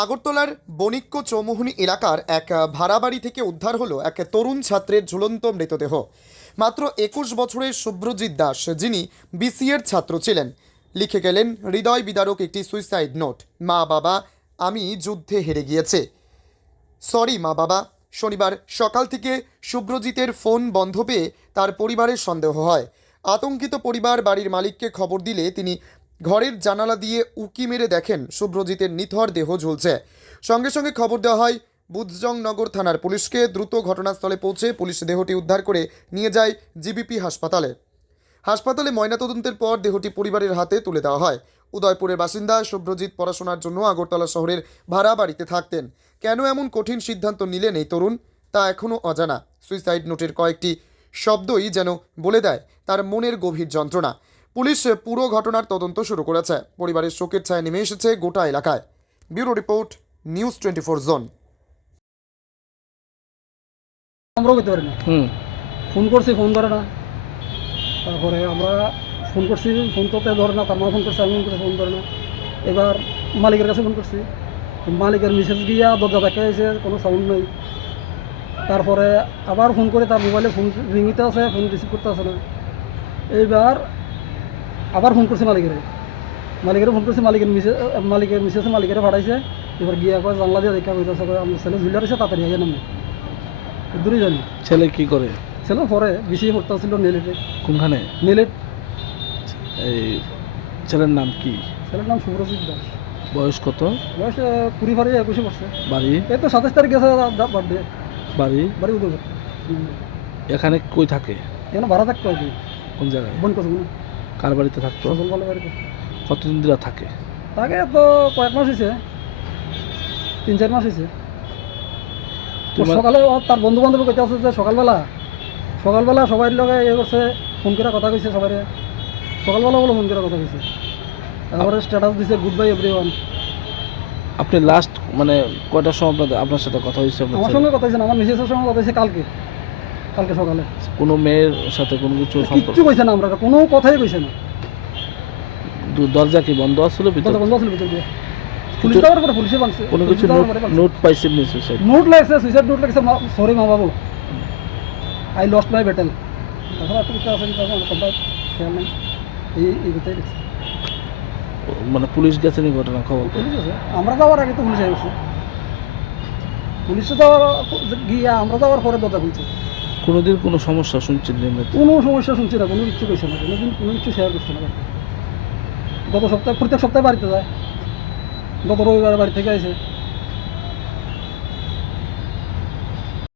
আগরতলার বণিক্য চৌমুহনী এলাকার এক ভাড়া বাড়ি থেকে উদ্ধার হলো এক তরুণ ছাত্রের ঝুলন্ত মৃতদেহ। মাত্র 21 বছরের শুভ্রজিৎ দাস, যিনি বিসিএর ছাত্র ছিলেন, লিখে গেলেন হৃদয় বিদারক একটি সুইসাইড নোট। মা বাবা, আমি যুদ্ধে হেরে গিয়েছে, সরি মা বাবা। শনিবার সকাল থেকে শুভ্রজিতের ফোন বন্ধ পেয়ে তার পরিবারের সন্দেহ হয়। আতঙ্কিত পরিবার বাড়ির মালিককে খবর দিলে তিনি ঘরের জানালা দিয়ে উকি মেরে দেখেন শুভ্রজিতের নিথর দেহ ঝুলছে। সঙ্গে সঙ্গে খবর দেওয়া হয় বুধজংনগর থানার পুলিশকে। দ্রুত ঘটনাস্থলে পৌঁছে পুলিশ দেহটি উদ্ধার করে নিয়ে যায় জিবিপি হাসপাতালে ময়নাতদন্তের পর দেহটি পরিবারের হাতে তুলে দেওয়া হয়। উদয়পুরের বাসিন্দা শুভ্রজিৎ পড়াশোনার জন্য আগরতলা শহরের ভাড়া বাড়িতে থাকতেন। কেন এমন কঠিন সিদ্ধান্ত নিলেন এই তরুণ, তা এখনও অজানা। সুইসাইড নোটের কয়েকটি শব্দই যেন বলে দেয় তার মনের গভীর যন্ত্রণা। পুলিশ পুরো ঘটনার তদন্ত শুরু করেছে। পরিবারের শোকের ছায়া নেমে এসেছে গোটা এলাকায়। Bureau report, news 24 zone. আমরাও করতে পারি না। ফোন করছি, ফোন ধরে না। তারপরে আমরা ফোন করছি, ফোন তো ধরে না। তার মা ফোন করছে, আমি ফোন করছি, ফোন ধরে না। এবার মালিকের কাছে ফোন করছি, মালিকের মেসেজ গিয়া দরজা দেখা হয়েছে, কোনো সাউন্ড নেই। তারপরে আবার ফোন করে, তার মোবাইলে ফোন রিংতে আছে, ফোন রিসিভ করতে আসে না। এইবার আবার ফোন করছি মালিকের ফোন করছি, মালিকের মিসেজ মালিকের পাঠাইছে। এবার গিয়া কয় জানলা দিয়ে দেখা হইতেছে, আমার ছেলে ঝুলার আছে, তাড়াতাড়ি আগে নামে। দূরে জানি ছেলে কি করে? ছেলে পরে বিসিএ পড়তে ছিল নেলেটে। কোনখানে? নেলেট। এই ছেলের নাম কি? ছেলের নাম শুভ্রজিৎ দাস। বয়স কত? বয়স 20-21 বছর। বাড়ি? এই তো 27 তারিখ গেছে বার্থডে। বাড়ি উদয়পুর। এখানে কই থাকে? এখানে ভাড়া থাকতো আর কি। কোন জায়গায়? বোন কথা কার বাড়িতে থাকতো? সজলপালের বাড়িতে। কতদিন ধরে থাকে? তাকে তো কয়েক মাস হয়েছে, 3-4 মাস হয়েছে। সকালে তার বন্ধু বান্ধব কইতে আছে যে সকালবেলা সবাই লগে ইয়ে করছে, ফোন করে কথা কইছে। সবাই সকালবেলা বলে ফোন করে কথা কইছে। তারপরে স্ট্যাটাস দিছে গুড বাই এভরিওয়ান। আপনি লাস্ট মানে কয়টার সময় আপনার সাথে কথা হয়েছে? আমার সঙ্গে কথা হয়েছে না, আমার মিসেসের সঙ্গে কথা হয়েছে কালকে সকালে। কোনো মেয়ের সাথে কোনো কিছু সম্পর্ক? কিচ্ছু কইছে না, আমরা কোনো কথাই কইছে না। দরজা কি বন্ধ আসছিল? দরজা বন্ধ আসছিল ভিতর দিয়ে। পুলিশ যাওয়ার পরে পুলিশে ভাঙছে। কোনো কিছু নোট পাইছে? সুইসাইড নোট লাগছে, সরি মা বাবু, আই লস্ট মাই ব্যাটেল। তারপরে একটা কিছু আছে, কথা খেয়াল নেই। এই কথাই লিখছে। মানে পুলিশ গেছে নি ঘটনা খবর? পুলিশ আছে, আমরা যাওয়ার আগে তো পুলিশ আসছে। পুলিশে যাওয়ার গিয়া আমরা যাওয়ার পরে দরজা খুলছে। কোনোদিন কোনো সমস্যা শুনছেন? কোনো সমস্যা শুনছি না, কোনো কিছু কইছে না, কোনোদিন কোনো কিছু শেয়ার করছে না। প্রত্যেক সপ্তাহে বাড়িতে যায়। গত রবিবার বাড়ি থেকে আসে।